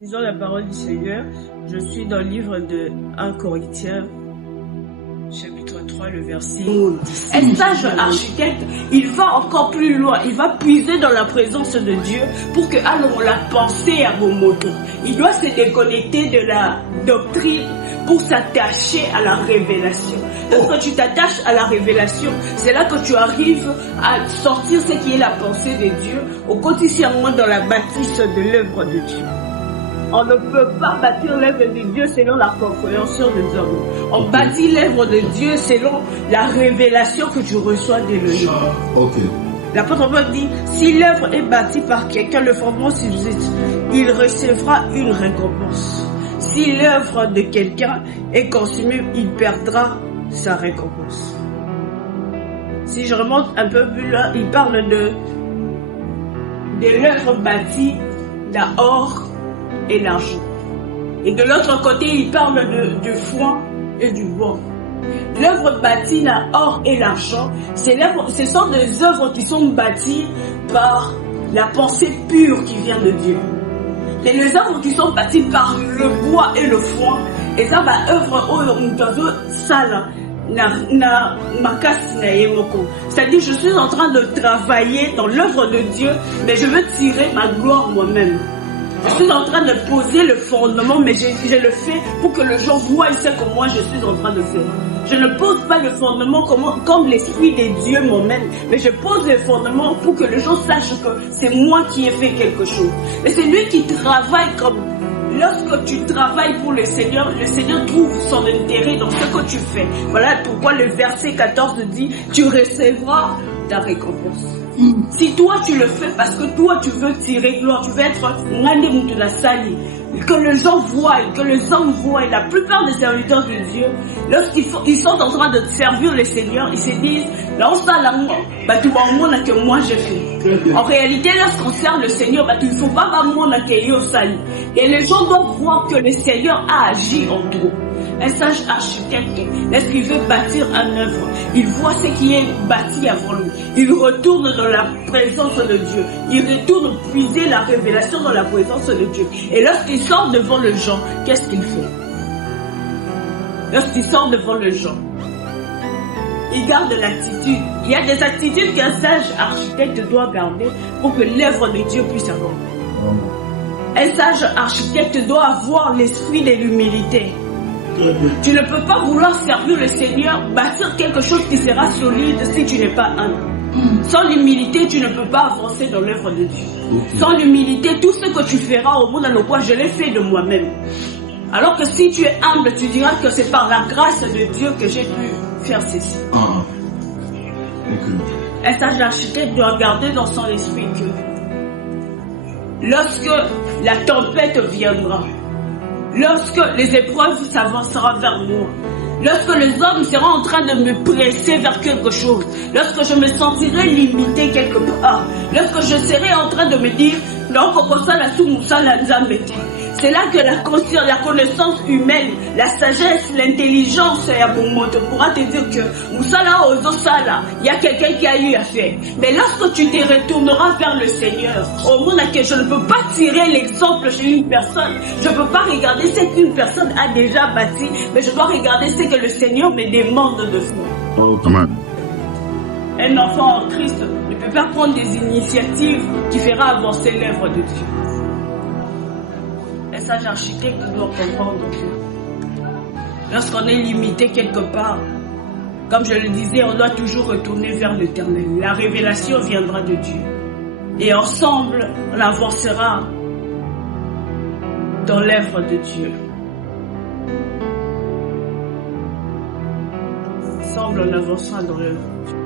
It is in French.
Lisons la parole du Seigneur. Je suis dans le livre de 1 Corinthiens, chapitre 3, le verset 10. Un sage architecte, il va encore plus loin, il va puiser dans la présence de Dieu pour que alors la pensée à vos motos. Il doit se déconnecter de la doctrine pour s'attacher à la révélation. Lorsque tu t'attaches à la révélation, c'est là que tu arrives à sortir ce qui est la pensée de Dieu au quotidien dans la bâtisse de l'œuvre de Dieu. On ne peut pas bâtir l'œuvre de Dieu selon la compréhension des hommes. On bâtit l'œuvre de Dieu selon la révélation que tu reçois d'Élohim. L'apôtre Paul dit, si l'œuvre est bâtie par quelqu'un, le fondement subsiste, il recevra une récompense. Si l'œuvre de quelqu'un est consumée, il perdra sa récompense. Si je remonte un peu plus loin, il parle de l'œuvre bâtie d'or et l'argent. Et de l'autre côté, il parle du foin et du bois. L'œuvre bâtie d'or et l'argent, ce sont des œuvres qui sont bâties par la pensée pure qui vient de Dieu. Et les œuvres qui sont bâties par le bois et le foin, et ça va œuvre sale. C'est-à-dire, je suis en train de travailler dans l'œuvre de Dieu, mais je veux tirer ma gloire moi-même. Je suis en train de poser le fondement, mais je le fais pour que les gens voient ce que moi je suis en train de faire. Je ne pose pas le fondement comme l'Esprit de Dieu m'emmène, mais je pose le fondement pour que les gens sachent que c'est moi qui ai fait quelque chose. Et c'est lui qui travaille comme... Lorsque tu travailles pour le Seigneur trouve son intérêt dans ce que tu fais. Voilà pourquoi le verset 14 dit, tu recevras ta récompense. Si toi tu le fais parce que toi tu veux tirer gloire, tu veux être que les gens voient, que les hommes voient, la plupart des serviteurs de Dieu, lorsqu'ils sont en train de servir le Seigneur, ils se disent, que moi j'ai fait. En réalité, lorsqu'on sert le Seigneur, il ne faut pas et les gens doivent voir que le Seigneur a agi en toi. Un sage architecte, lorsqu'il veut bâtir une œuvre, il voit ce qui est bâti avant lui. Il retourne dans la présence de Dieu. Il retourne puiser la révélation dans la présence de Dieu. Et lorsqu'il sort devant les gens, qu'est-ce qu'il fait? Lorsqu'il sort devant les gens, il garde l'attitude. Il y a des attitudes qu'un sage architecte doit garder pour que l'œuvre de Dieu puisse avoir. Un sage architecte doit avoir l'esprit de l'humilité. Tu ne peux pas vouloir servir le Seigneur, bâtir quelque chose qui sera solide si tu n'es pas humble. Sans l'humilité, tu ne peux pas avancer dans l'œuvre de Dieu. Sans l'humilité, tout ce que tu feras au monde dans le quoi, je l'ai fait de moi-même. Alors que si tu es humble, tu diras que c'est par la grâce de Dieu que j'ai pu faire ceci. Un sage architecte doit garder dans son esprit que lorsque la tempête viendra, lorsque les épreuves s'avanceront vers moi, lorsque les hommes seront en train de me presser vers quelque chose, lorsque je me sentirai limité quelque part, lorsque je serai en train de me dire non, c'est là que la connaissance humaine, la sagesse, l'intelligence pourra te dire que il y a quelqu'un qui a eu à faire. Mais lorsque tu te retourneras vers le Seigneur, au monde que je ne peux pas tirer l'exemple chez une personne, je ne peux pas regarder ce qu'une personne a déjà bâti, mais je dois regarder ce que le Seigneur me demande de faire. Un enfant en Christ ne peut pas prendre des initiatives qui feront avancer l'œuvre de Dieu. Un sage architecte doit comprendre que lorsqu'on est limité quelque part, comme je le disais, on doit toujours retourner vers l'Éternel. La révélation viendra de Dieu. Et ensemble, on avancera dans l'œuvre de Dieu. Ensemble, on avancera dans l'œuvre de Dieu.